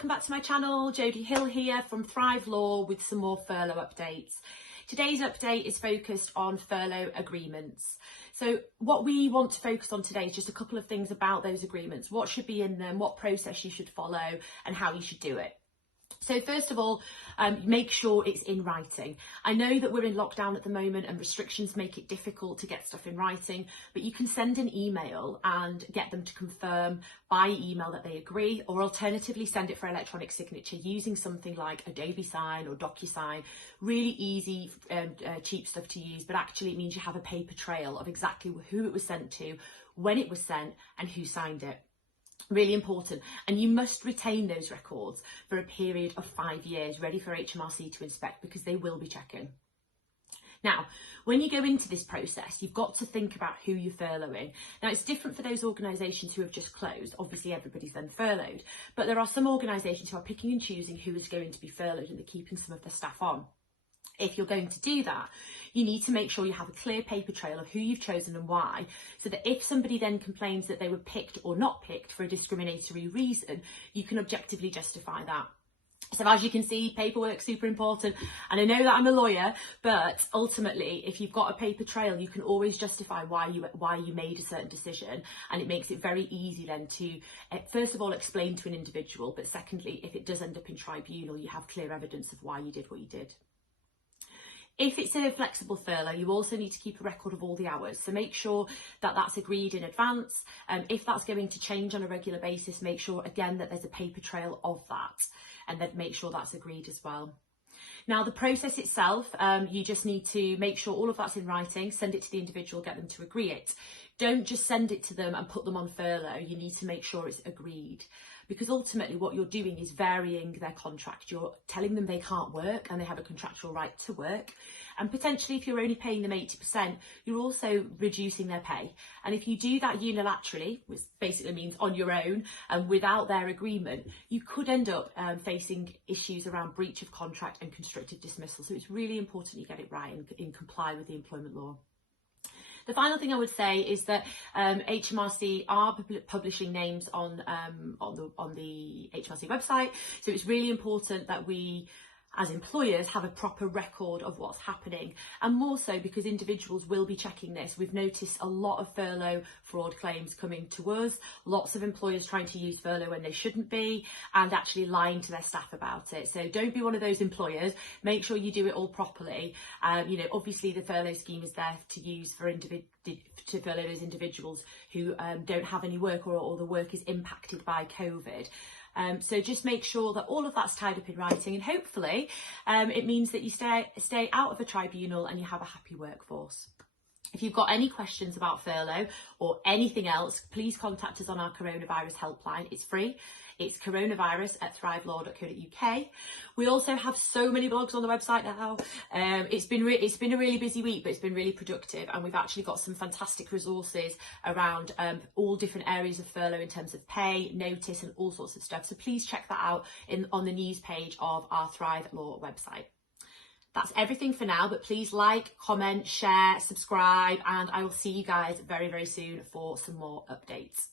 welcome back to my channel. Jodie Hill here from Thrive Law with some more furlough updates. Today's update is focused on furlough agreements. So what we want to focus on today is just a couple of things about those agreements, what should be in them, what process you should follow and how you should do it. So first of all, make sure it's in writing. I know that we're in lockdown at the moment and restrictions make it difficult to get stuff in writing, but you can send an email and get them to confirm by email that they agree, or alternatively send it for electronic signature using something like Adobe Sign or DocuSign. Really easy, cheap stuff to use, but actually it means you have a paper trail of exactly who it was sent to, when it was sent and who signed it. Really important, and you must retain those records for a period of 5 years, ready for HMRC to inspect, because they will be checking. Now, when you go into this process, you've got to think about who you're furloughing. Now, it's different for those organisations who have just closed. Obviously, everybody's then furloughed, but there are some organisations who are picking and choosing who is going to be furloughed, and they're keeping some of their staff on. If you're going to do that, you need to make sure you have a clear paper trail of who you've chosen and why, so that if somebody then complains that they were picked or not picked for a discriminatory reason, you can objectively justify that. So as you can see, paperwork's super important, and I know that I'm a lawyer, but ultimately, if you've got a paper trail, you can always justify why you made a certain decision, and it makes it very easy then to, first of all, explain to an individual, but secondly, if it does end up in tribunal, you have clear evidence of why you did what you did. If it's a flexible furlough, you also need to keep a record of all the hours. So make sure that that's agreed in advance. If that's going to change on a regular basis, make sure again that there's a paper trail of that, and then make sure that's agreed as well. Now, the process itself, you just need to make sure all of that's in writing, send it to the individual, get them to agree it. Don't just send it to them and put them on furlough. You need to make sure it's agreed, because ultimately what you're doing is varying their contract. You're telling them they can't work and they have a contractual right to work. And potentially if you're only paying them 80%, you're also reducing their pay. And if you do that unilaterally, which basically means on your own and without their agreement, you could end up facing issues around breach of contract and constructive dismissal. So it's really important you get it right and comply with the employment law. The final thing I would say is that HMRC are publishing names on the HMRC website, so it's really important that we, as employers, have a proper record of what's happening, and more so because individuals will be checking this. We've noticed a lot of furlough fraud claims coming to us, lots of employers trying to use furlough when they shouldn't be, and actually lying to their staff about it. So don't be one of those employers. Make sure you do it all properly. Obviously the furlough scheme is there to use for to furlough those individuals who don't have any work, or the work is impacted by COVID. So just make sure that all of that's tied up in writing, and hopefully it means that you stay out of a tribunal and you have a happy workforce. If you've got any questions about furlough or anything else, please contact us on our coronavirus helpline. It's free. It's coronavirus@thrivelaw.co.uk. We also have so many blogs on the website now. It's been a really busy week, but it's been really productive, and we've actually got some fantastic resources around all different areas of furlough in terms of pay, notice, and all sorts of stuff. So please check that out on the news page of our Thrive Law website. That's everything for now, but please like, comment, share, subscribe, and I will see you guys very, very soon for some more updates.